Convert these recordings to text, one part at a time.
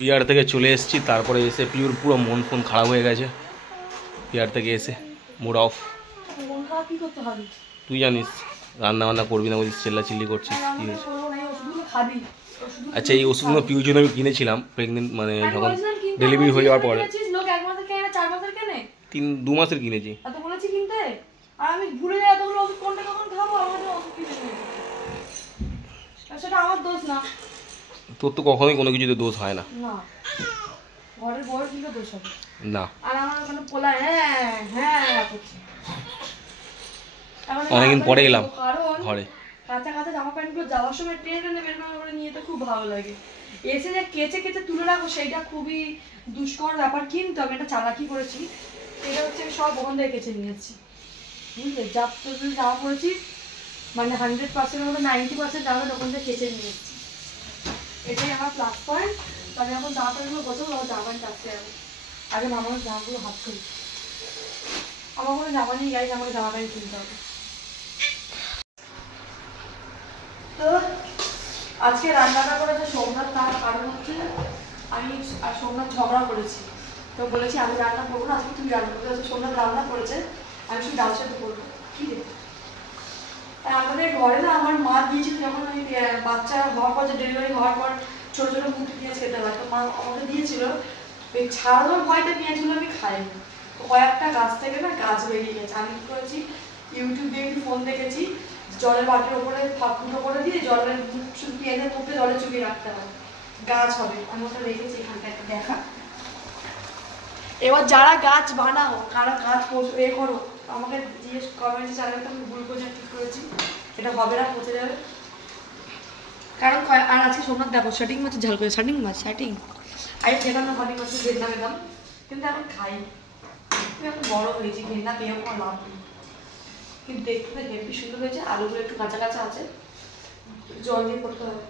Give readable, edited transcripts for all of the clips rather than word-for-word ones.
Peer থেকে চলে এসেছি, তারপরে এসে পিওর পুরো মন ফোন খারাপ হয়ে গেছে। পিয়ার থেকে এসে মুড অফ। তুই জানিস রান্না বান্না করবি না, বলছিস চিল্লাচিল্লি করছিস, কি হয়েছে? আচ্ছা, এই ওষুধগুলো পিউর জন্য আমি কিনেছিলাম প্রেগনেন্ট, মানে যখন ডেলিভারি হয়ে যাওয়ার পরে। 2 মাসের কিনেছি। তোর তো কখনোই কোনো কিছুতে দোষ হয় না। না, অনেকদিন পরে এলাম ঘরে। কাঁচা কাঁচা জামা প্যান্ট গুলো যাওয়ার সময় ট্রেনে বের করে নিয়ে তো খুব ভালো লাগে। এসে যে কেচে কেচে তুলে রাখো সেইটা খুবই দুষ্কর ব্যাপার, কিন্তু আমি একটা চালাকি করেছি। সেটা হচ্ছে আমি সব ওখান থেকে কেচে নিয়েছি, বুঝলে? জামা পড়েছি মানে 100%-এর মধ্যে 90% জামা ওখান থেকে কেচে নিয়ে এসেছি। এটাই আমার প্লাস পয়েন্ট। তো আমি এখন জামা প্যান্টগুলো গোছাবো, আমার জামা প্যান্ট আসতে যাবো। আগে মামার জামাগুলো হাত করি। আমার কোনো জামা নেই গাইজ, আমাকে জামা প্যান্ট কিনতে হবে। তো আজকে রান্নাটা করেছে সোমনাথ, তার কারণ হচ্ছে আমি আর সোমনাথ ঝগড়া করেছি। তো বলেছি আমি রান্না করবো না, আজকে তুমি রান্না করতে। সোমনাথ রান্না করেছে, আমি শুধু ডাল সেদ্ধ করবো। কি রে, আমাদের ঘরে না আমার মা দিয়েছিল যখন আমি বাচ্চা হওয়ার পর, যে ডেলিভারি হওয়ার পর ছোটো ছোটো মুখে পেঁয়াজ খেতে হয়, তো মা আমাকে দিয়েছিল। ওই ছাড়ানোর ভয়তে পেঁয়াজগুলো আমি খাইনি। তো কয়েকটা গাছ থেকে না গাছ বেরিয়ে গেছে। আমি কী করেছি, ইউটিউব দিয়ে একটু ফোন দেখেছি, জলের বাটির ওপরে ফুটো করে দিয়ে জলের শুধু পেঁয়াজের মুখে জলে চুপিয়ে রাখতে হয়, গাছ হবে। আমি ওটা রেখেছি এখানটা একটা দেখা। এবার যারা গাছ বানাও, কারা গাছ করো, আমাকে জিজ্ঞেস কমেন্টে জানাবে আমি ভুল করে ঠিক করেছি, এটা হবে না, পচে যাবে। কারণ আর আজকে সোমনাথ দেখো শার্টিং মাছ ঝাল করে, শার্টিং আমি খেতাম না শার্টিং মাছ, ভেন্না খেতাম, কিন্তু এখন খাই। আমি এখন বড় হয়েছি, ভেন্না পেয়েও কোনো লাভ নেই। কিন্তু দেখতে হেভি সুন্দর হয়েছে, আলুগুলো একটু কাঁচা কাঁচা আছে, জল দিয়ে করতে হবে।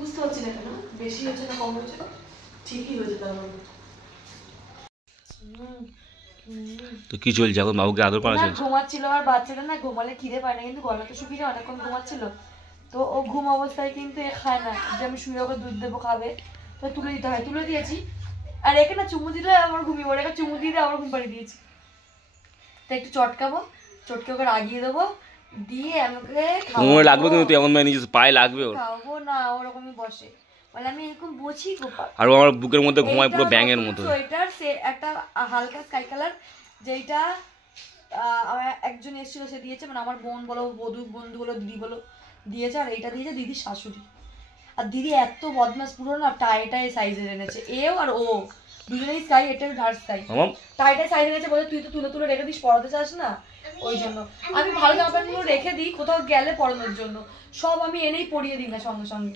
বুঝতে পারছি না কেন বেশি হচ্ছে না কম হচ্ছে, ঠিকই হয়েছে। তার মানে তো কি চলছে এখন? বাবুকে আদর করা চলছে? ঘুমাচ্ছিল, আর বাচ্চাটা না ঘুমালে খিদে পায় না, কিন্তু গলা তো শুকিয়ে যায়, অনেকক্ষণ ঘুমাচ্ছিল। তো ও ঘুম অবস্থায় কিন্তু এ খায় না, যে আমি শুয়ে ওকে দুধ দেবো খাবে, তো তুলে দিতে হয়, তুলে দিয়েছি। আর একে না চুমু দিলে আমার ঘুমিয়ে পড়ে, একে চুমু দিয়ে আমার ঘুম পাড়িয়ে দিয়েছি। তো একটু চটকাবো, চটকে ওকে রাগিয়ে দেবো, দিয়ে আমাকে খাওয়াবো। লাগবে কিন্তু তুই এমন মানে নিজের পায়ে লাগবে ওর। খাওয়াবো না, ওরকমই বসে, বলে আমি এরকম বসি গোপাল। আর আমার বুকের মধ্যে ঘুমায় পুরো ব্যাঙের মতো। সোয়েটার সে একটা হালকা স্কাই কালার, যেটা আমার একজন এসেছিল সে দিয়েছে, মানে আমার বোন বলো, বন্ধু বলো, দিদি বলো দিয়েছে। আর এইটা দিয়েছে দিদির শাশুড়ি। আর দিদি এত বদমাস, পুরো না টাই সাইজের এনেছে, এও আর ও দুজনেই স্কাই, এটা ডার্ক স্কাই, টাই সাইজ এনেছে। বলে তুই তো তুলে তুলে রেখে দিস, পড়াতে চাস না, ওই জন্য আমি ভালো জামা প্যান্টগুলো রেখে দিই কোথাও গেলে পরানোর জন্য, সব আমি এনেই পরিয়ে দিই না সঙ্গে সঙ্গে।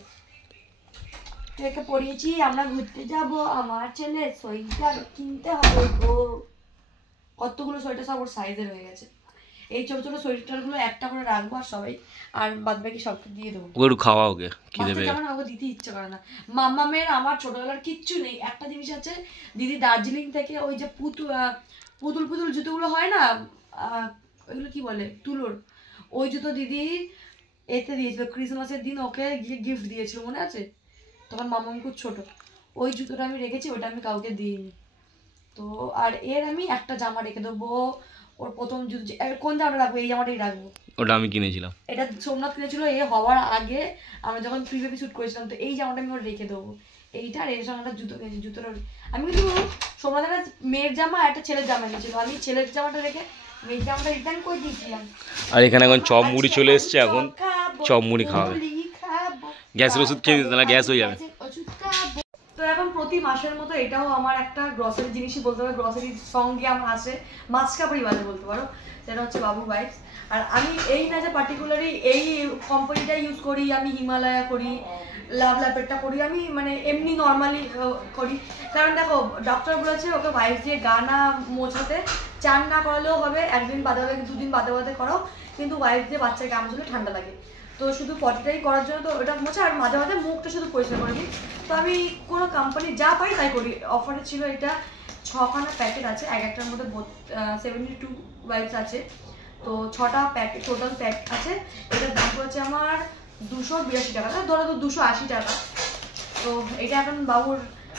একে পরিয়েছি, আমরা ঘুরতে যাব, আমার ছেলে সোয়েটার কিনতে হবে গো। কতগুলো সোয়েটার সব ওর সাইজের হয়ে গেছে। এই ছোট ছোট সোয়েটারগুলো একটা করে রাখবো, আর সবাই আর বাদ বাকি সবকে দিয়ে দেবো। ওকে একটু খাওয়া, ওকে কি দেবে? ওকে দিতে ইচ্ছে করে না। মাম্মামের আমার ছোটবেলার কিচ্ছু নেই। একটা জিনিস আছে, দিদি দার্জিলিং থেকে ওই যে পুতুল জুতোগুলো হয় না, ওইগুলো কি বলে, তুলোর, ওই জুতো দিদি এতে দিয়েছিল ক্রিসমাসের দিন, ওকে গিয়ে গিফট দিয়েছিল, মনে আছে? তখন মাম্মাম খুব ছোট, ওই জুতোটা আমি রেখেছি, ওটা আমি কাউকে দিইনি। তো আর এর আমি একটা জামা রেখে দেবো, ওর প্রথম জুতো। কোন জামাটা রাখবো? এই জামাটাই রাখবো, ওটা আমি কিনেছিলাম, এটা সোমনাথ কিনেছিল এ হওয়ার আগে, আমরা যখন প্রি বেবি শুট করেছিলাম। তো এই জামাটা আমি ওর রেখে দেবো, এইটা। আর এর সঙ্গে একটা জুতো কিনেছি, জুতোটা আমি কিন্তু সোমনাথের একটা মেয়ের জামা একটা ছেলের জামা এনেছিল, আমি ছেলের জামাটা রেখে মেয়ের জামাটা রিটার্ন করে দিয়েছিলাম। আর এখানে এখন চপ মুড়ি চলে এসছে, এখন চপ মুড়ি খাওয়াবে। গ্যাসের ওষুধ খেয়ে দিতে না, গ্যাস হয়ে যাবে। তো এখন প্রতি মাসের মতো এটাও আমার একটা গ্রসারি জিনিসই বলতে পারো, গ্রসারির সঙ্গে আমার আসে, মাছ কাপড়ই বাজে বলতে পারো, সেটা হচ্ছে বাবু ওয়াইপস। আর আমি এই না যে পার্টিকুলারলি এই কোম্পানিটা ইউজ করি, আমি হিমালয়া করি, লাভ ল্যাপেটটা করি, আমি মানে এমনি নর্মালি করি। কারণ দেখো ডক্টর বলেছে ওকে ওয়াইপস দিয়ে গা না মোছাতে, চান না করালেও হবে, একদিন বাদে বাদে 2 দিন বাদে বাদে করো, কিন্তু ওয়াইপস দিয়ে বাচ্চার গা মোছালে ঠান্ডা লাগে। তো শুধু পটিটাই করার জন্য তো ওটা মোছা, আর মাঝে মাঝে মুখটা শুধু পরিষ্কার করে দিই। তো আমি কোনো কোম্পানি যা পাই তাই করি। অফারে ছিল এটা, 6খানা প্যাকেট আছে, এক একটার মধ্যে 72 ওয়াইপস আছে। তো 6টা প্যাক টোটাল প্যাক আছে। এটার দাম পড়েছে আমার 282 টাকা, ধরো তো 280 টাকা। তো এটা এখন বাবুর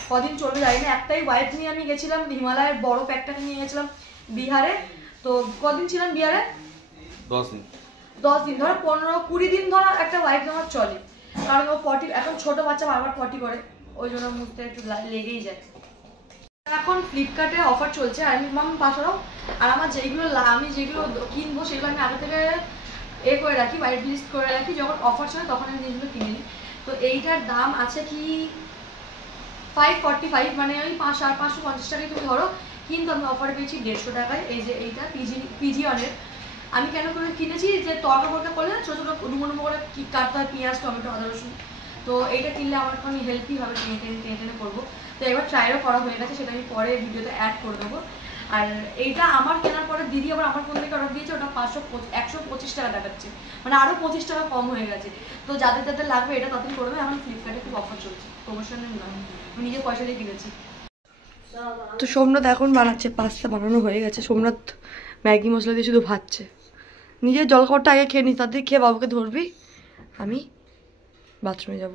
কদিন চলে যায় না। একটাই ওয়াইফ নিয়ে আমি গেছিলাম হিমালয়ের বড় প্যাকটা নিয়ে গেছিলাম বিহারে। তো কদিন ছিলাম বিহারে? 10 দিন। 10 দিন, ধরো 15-20 দিন ধরো একটা ওয়াইফ আমার চলে, কারণ ও পটি, এখন ছোট বাচ্চা বারবার পটি করে, ওই জন্য মুখতে একটু লেগেই যায়। এখন ফ্লিপকার্টে অফার চলছে মাম পাশাও। আর আমার আমি যেগুলো কিনবো সেগুলো আমি আগে থেকে করে রাখি, হোয়াইট লিস্ট করে রাখি, যখন অফার চলে তখন আমি জিনিসগুলো কিনে নিই। তো এইটার দাম আছে কি 545, মানে ওই 550 টাকায় তুমি ধরো, কিন্তু আমি অফারে পেয়েছি 150 টাকায়। এই যে এইটা পিজিয়নের। আমি কেন করে কিনেছি, যে তরকা করলে ছোটো ছোটো ডুমো করে কাটতে হয় পেঁয়াজ, টমেটো, আদা, রসুন। তো এইটা কিনলে আমার এখন হেল্পই হবে, টেনে করবো। তো এবার ট্রাইও করা হয়ে গেছে, সেটা আমি পরে ভিডিওতে অ্যাড করে দেবো। আর এইটা আমার কেনার পরে দিদি আবার আমার ফোন থেকে অর্ডার দিয়েছে, ওটা 125 টাকা দেখাচ্ছে, মানে আরও 25 টাকা কম হয়ে গেছে। তো যাদের যাদের লাগবে এটা তাদের করবে। এখন ফ্লিপকার্টে খুব অফার চলছে, প্রমোশনের নাম, আমি নিজের পয়সা দিয়ে কিনেছি। তো সোমনাথ এখন বানাচ্ছে, পাস্তা বানানো হয়ে গেছে। সোমনাথ ম্যাগি মশলা দিয়ে শুধু ভাজছে। নিজের জলখাবারটা আগে খেয়ে নিস, তাদের খেয়ে বাবুকে ধরবি, আমি বাথরুমে যাব।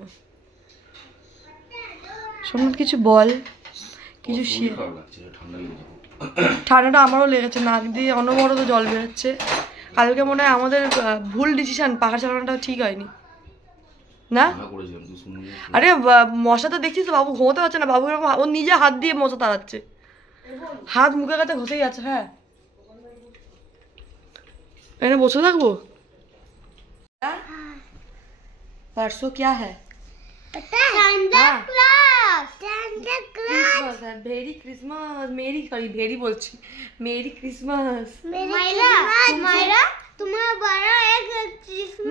সোমনাথ কিছু বল, কিছু ঠান্ডাটা আমারও লেগেছে, নাক দিয়ে অনবরত জল বেরোচ্ছে। কালকে মনে হয় আমাদের ভুল ডিসিশন, পাখা চালানোটা ঠিক হয়নি না? আরে মশা তো দেখছিস তো, বাবু ঘুমোতে পারছে না, বাবু এরকম ও নিজে হাত দিয়ে মশা তাড়াচ্ছে, হাত মুখের কাছে ঘষেই যাচ্ছে। হ্যাঁ এখানে বসে থাকবো। परसों क्या है? मेरी क्रिसमस, मेरी सॉरी भेरी बोलছি, मेरी क्रिसमस।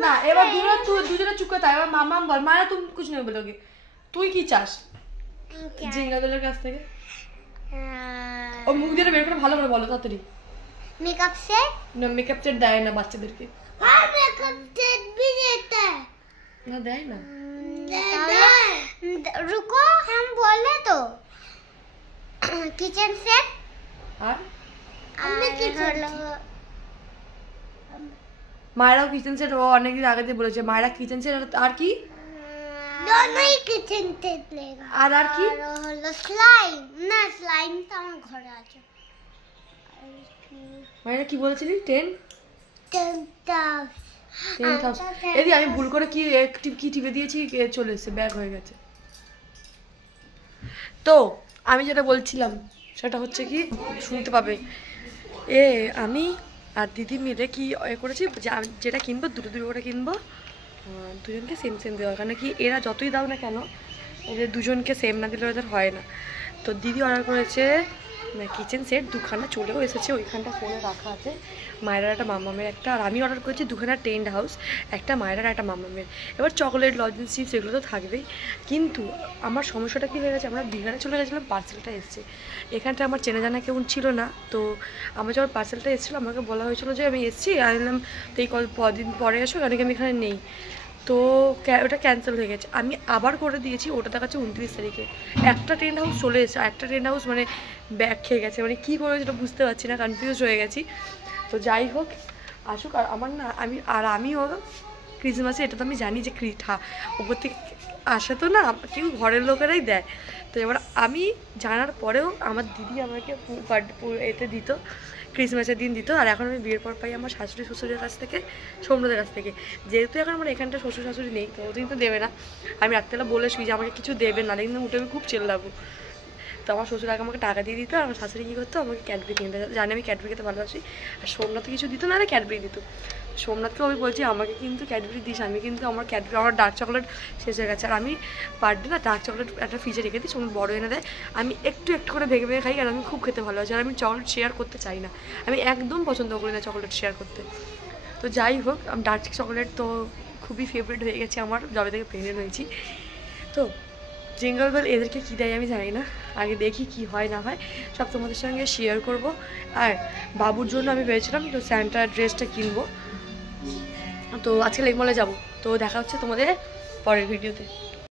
না এবার দুজনে চুপ করে, এবার মামা বল, মারা তুমি कुछ नहीं बोलोगे, তুই কি চাস জিঙ্গা বেলের কাছ থেকে? ও মুখ দিয়ে বের করে ভালো করে বলো তাড়াতাড়ি। Makeup set? না মেকআপ সেট দেয় না বাচ্চাদেরকে। হ্যাঁ মেকআপ সেট भी देता है ना, দেয় না। रुको हम बोले तो किचन सेट আর हमने किचन মায়েরাও কিচেন সেট ও অনেকদিন আগে দিয়ে বলেছে। মায়েরা কিচেন সেট আর কি दोनों ही किचन सेट लेगा। আর কি হলো স্লাইম, না স্লাইম তো আমার ঘরে আছে। মায়েরা কি বলেছিলি? 10,000 এদি আমি ভুল করে কি টিপে দিয়েছি, চলে এসেছে, ব্যাগ হয়ে গেছে। তো আমি যেটা বলছিলাম সেটা হচ্ছে কি, শুনতে পাবে, আমি আর দিদি মিলে কি করেছি, যে যেটা কিনবো দুটো করে কিনবো, দুজনকে সেম সেম দেওয়া। কারণ কি এরা যতই দাও না কেন, এদের দুজনকে সেম না দিলে ওদের হয় না। তো দিদি অর্ডার করেছে কিচেন সেট, দুখানা চলেও এসেছে, ওইখানটা ফোনে রাখা আছে, মায়েরার একটা মামামের একটা, আর আমি অর্ডার করেছি দুখানা টেন্ট হাউস, একটা মায়েরার একটা মামামের। এবার চকলেট, লজেন্স, চিপস এগুলো তো থাকবেই। কিন্তু আমার সমস্যাটা কী হয়ে গেছে, আমরা বিহারে চলে গেছিলাম, পার্সেলটা এসেছে, এখানটা আমার চেনা জানা কেউ ছিল না। তো আমার যখন পার্সেলটা এসেছিলো আমাকে বলা হয়েছিল যে আমি এসেছি, আনলাম, তো এই কদিন পরে এসো, কারণ আমি এখানে নেই। তো ওটা ক্যান্সেল হয়ে গেছে, আমি আবার করে দিয়েছি, ওটা দেখাচ্ছে 29 তারিখে। একটা টেন্ট হাউস চলে এসেছে, একটা টেন্ট হাউস মানে ব্যাগ খেয়ে গেছে, মানে কী করে সেটা বুঝতে পারছি না, কনফিউজ হয়ে গেছি। তো যাই হোক আসুক। আর আমার না আমিও ক্রিসমাসে, এটা তো আমি জানি যে ওপর থেকে আসে তো না, কেউ ঘরের লোকেরাই দেয়। তো এবার আমি জানার পরেও আমার দিদি আমাকে এতে দিত, ক্রিসমাসের দিন দিত। আর এখন আমি বিয়ের পর পাই আমার শাশুড়ি শ্বশুরের কাছ থেকে, সোমনাথের কাছ থেকে। যেহেতু এখন আমার এখানটা শ্বশুর শাশুড়ি নেই, তো ওদিন তো দেবে না। আমি রাত্রেবেলা বলে শুই যে আমাকে কিছু দেবে না, কিন্তু উঠে আমি খুব চেল্লাবো। তো আমার শ্বশুর আগে আমাকে টাকা দিয়ে দিত, আর আমার শাশুড়ি কী করতো, আমাকে ক্যাডবেরি কিনতে, জানি আমি ক্যাডবেরি খেতে ভালোবাসি। আর সোমনাথ কিছু দিত না, ক্যাডবেরি দিত। সোমনাথকে আমি বলছি আমাকে কিন্তু ক্যাডবেরি দিস, আমি কিন্তু আমার ডার্ক চকলেট শেষ হয়ে গেছে। আর আমি পার ডে না ডার্ক চকলেট একটা ফ্রিজে রেখে দিই, সোমনাথ বড় এনে দেয়, আমি একটু একটু করে ভেঙে ভেঙে খাই। আর আমি খুব খেতে ভালোবাসি, আর আমি চকলেট শেয়ার করতে চাই না, আমি একদম পছন্দ করি না চকলেট শেয়ার করতে। তো যাই হোক, ডার্ক চকলেট তো খুবই ফেভারিট হয়ে গেছে আমার, যবে থেকে প্রেগনেন্ট হয়েছি। তো জিঙ্গল বেল এদেরকে কী দেয় আমি জানি না, আগে দেখি কি হয় না হয়, সব তোমাদের সঙ্গে শেয়ার করব। আর বাবুর জন্য আমি ভেবেছিলাম তো স্যান্টা ড্রেসটা কিনবো, তো আজকে লেকমলে যাব। তো দেখা হচ্ছে তোমাদের পরের ভিডিওতে।